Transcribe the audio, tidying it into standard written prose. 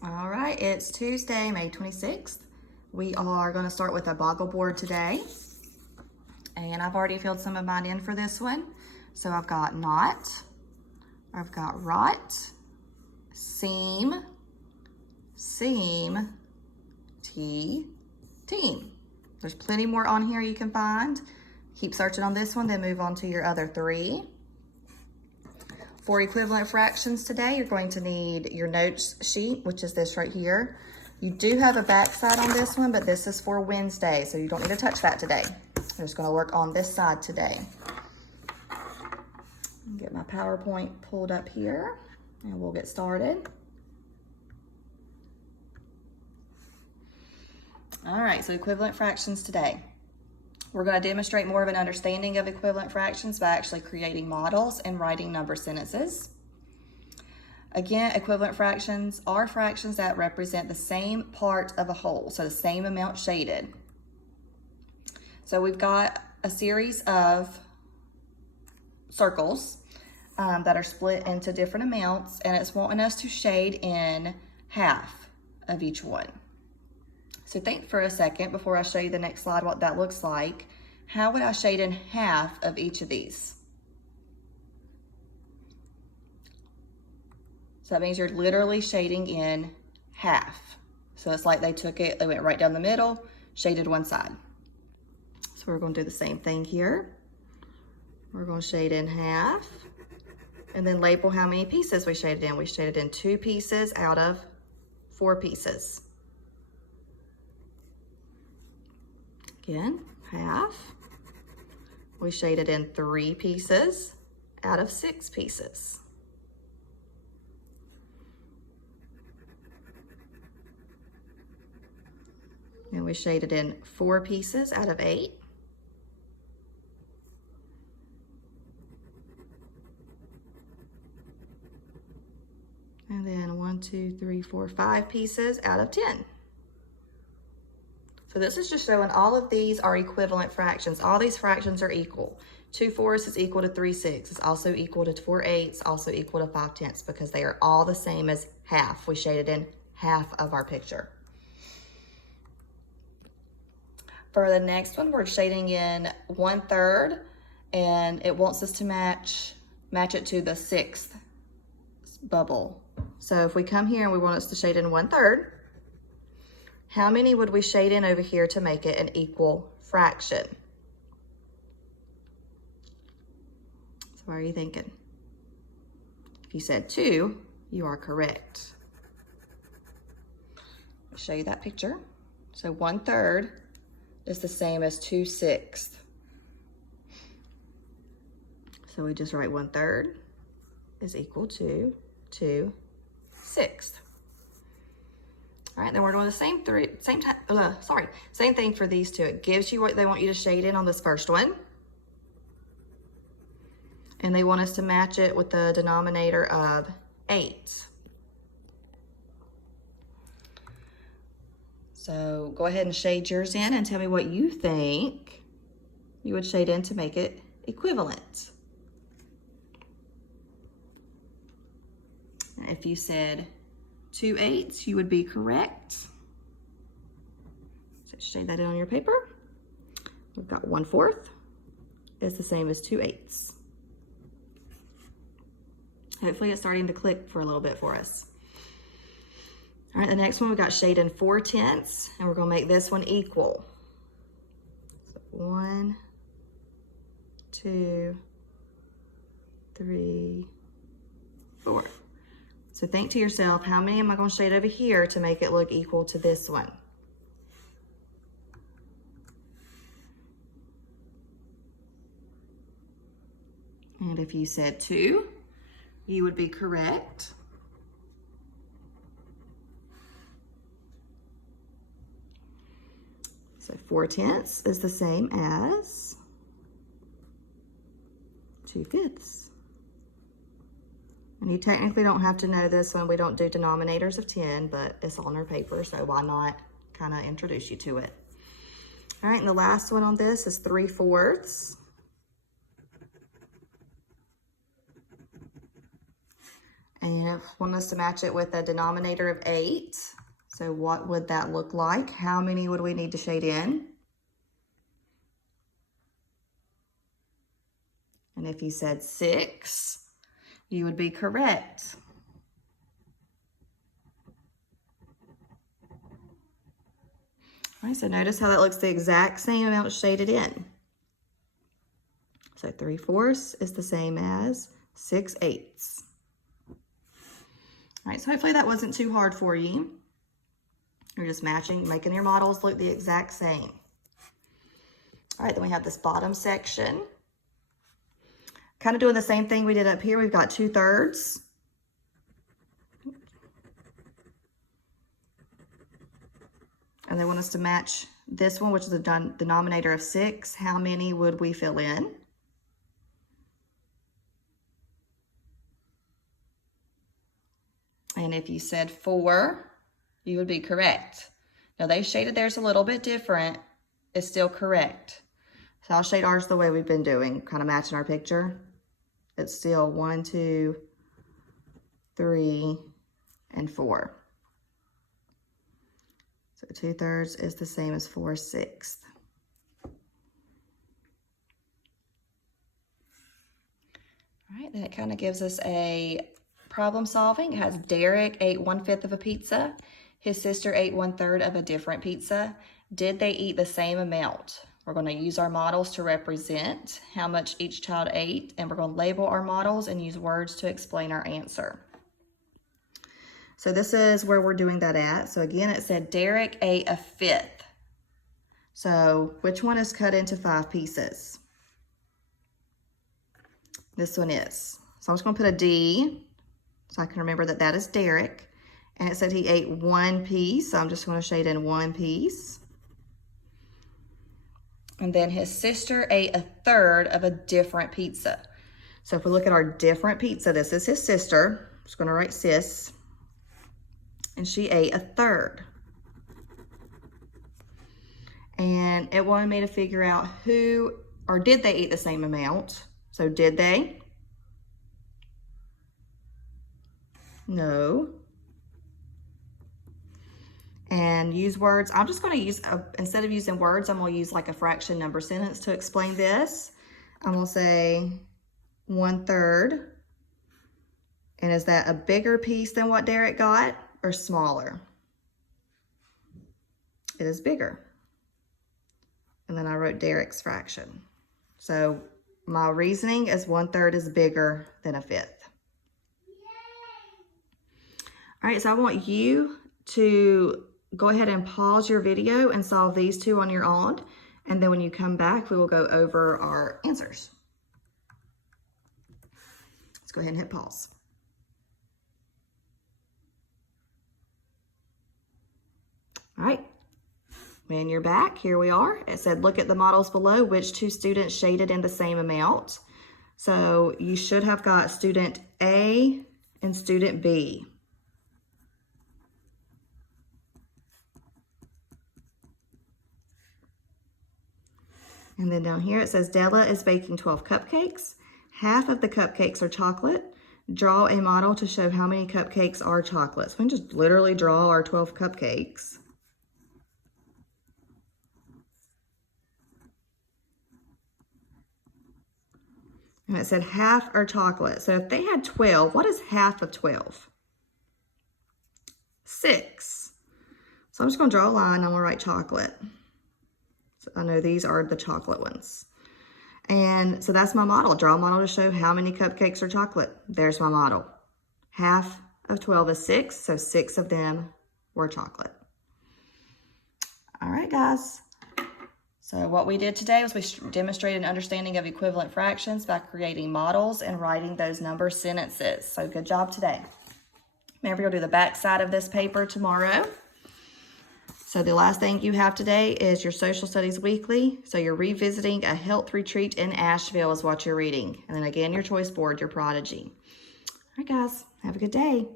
All right, it's Tuesday, May 26th. We are going to start with a boggle board today. And I've already filled some of mine in for this one. So I've got knot, I've got rot, seam, seam, team. There's plenty more on here you can find. Keep searching on this one, then move on to your other three. For equivalent fractions today, you're going to need your notes sheet, which is this right here. You do have a back side on this one, but this is for Wednesday, so you don't need to touch that today. I'm just gonna work on this side today. Get my PowerPoint pulled up here, and we'll get started. All right, so equivalent fractions today. We're going to demonstrate more of an understanding of equivalent fractions by actually creating models and writing number sentences. Again, equivalent fractions are fractions that represent the same part of a whole, so the same amount shaded. So we've got a series of circles that are split into different amounts, and it's wanting us to shade in half of each one. So think for a second before I show you the next slide what that looks like. How would I shade in half of each of these? So that means you're literally shading in half. So it's like they took it, they went right down the middle, shaded one side. So we're going to do the same thing here. We're going to shade in half and then label how many pieces we shaded in. We shaded in 2 pieces out of 4 pieces. Again, half. We shaded in 3 pieces out of 6 pieces. And we shaded in 4 pieces out of 8. And then 1, 2, 3, 4, 5 pieces out of 10. So this is just showing all of these are equivalent fractions. All these fractions are equal. 2 fourths is equal to 3 sixths. It's also equal to 4 eighths, also equal to 5 tenths, because they are all the same as half. We shaded in half of our picture. For the next one, we're shading in 1/3, and it wants us to match it to the 6th bubble. So if we come here and we want us to shade in 1/3, how many would we shade in over here to make it an equal fraction? So what are you thinking? If you said 2, you are correct. I'll show you that picture. So 1/3 is the same as 2 sixths. So we just write 1/3 is equal to 2 sixths. All right, then we're doing the same thing for these two. It gives you what they want you to shade in on this first one. And they want us to match it with the denominator of 8. So go ahead and shade yours in and tell me what you think you would shade in to make it equivalent. If you said 2 eighths, you would be correct. So shade that in on your paper. We've got 1/4 is the same as 2 eighths. Hopefully it's starting to click for a little bit for us. All right, the next one we got shade in 4 tenths, and we're gonna make this one equal. So 1, 2, 3, 4. So think to yourself, how many am I going to shade over here to make it look equal to this one? And if you said 2, you would be correct. So 4 tenths is the same as 2 fifths. And you technically don't have to know this one. We don't do denominators of 10, but it's on our paper, so why not kind of introduce you to it. All right, and the last one on this is 3/4. And I want us to match it with a denominator of 8. So what would that look like? How many would we need to shade in? And if you said 6, you would be correct. All right, so notice how that looks the exact same amount shaded in. So 3/4 is the same as 6/8. All right, so hopefully that wasn't too hard for you. You're just matching, making your models look the exact same. All right, then we have this bottom section. Kind of doing the same thing we did up here. We've got 2/3. And they want us to match this one, which is a denominator of 6. How many would we fill in? And if you said 4, you would be correct. Now they shaded theirs a little bit different. It's still correct. So I'll shade ours the way we've been doing, kind of matching our picture. It's still 1, 2, 3, and 4. So 2/3 is the same as 4/6. All right, then it kind of gives us a problem solving. It has Derek ate 1/5 of a pizza. His sister ate 1/3 of a different pizza. Did they eat the same amount? We're going to use our models to represent how much each child ate, and we're going to label our models and use words to explain our answer. So this is where we're doing that at. So again, it said Derek ate 1/5. So which one is cut into 5 pieces? This one is. So I'm just going to put a D so I can remember that that is Derek. And it said he ate 1 piece. So I'm just going to shade in 1 piece. And then his sister ate 1/3 of a different pizza. So if we look at our different pizza, this is his sister. I'm just going to write sis. And she ate 1/3. And it wanted me to figure out who, or did they eat the same amount? So did they? No. And use words. I'm just going to use, instead of using words, I'm going to use like a fraction number sentence to explain this. I'm going to say 1/3. And is that a bigger piece than what Derek got or smaller? It is bigger. And then I wrote Derek's fraction. So my reasoning is 1/3 is bigger than 1/5. All right, so I want you to go ahead and pause your video and solve these two on your own. And then when you come back, we will go over our answers. Let's go ahead and hit pause. All right, when you're back, here we are. It said, look at the models below. Which 2 students shaded in the same amount? So you should have got student A and student B. And then down here it says Della is baking 12 cupcakes. Half of the cupcakes are chocolate. Draw a model to show how many cupcakes are chocolate. So we can just literally draw our 12 cupcakes. And it said half are chocolate. So if they had 12, what is half of 12? 6. So I'm just going to draw a line. I'm going to write chocolate. So I know these are the chocolate ones. And so that's my model. Draw a model to show how many cupcakes are chocolate. There's my model. Half of 12 is 6, so 6 of them were chocolate. All right, guys. So what we did today was we demonstrated an understanding of equivalent fractions by creating models and writing those number sentences. So good job today. Remember, you'll do the back side of this paper tomorrow. So the last thing you have today is your Social Studies Weekly. So you're revisiting a health retreat in Asheville is what you're reading. And then again, your choice board, your Prodigy. All right, guys, have a good day.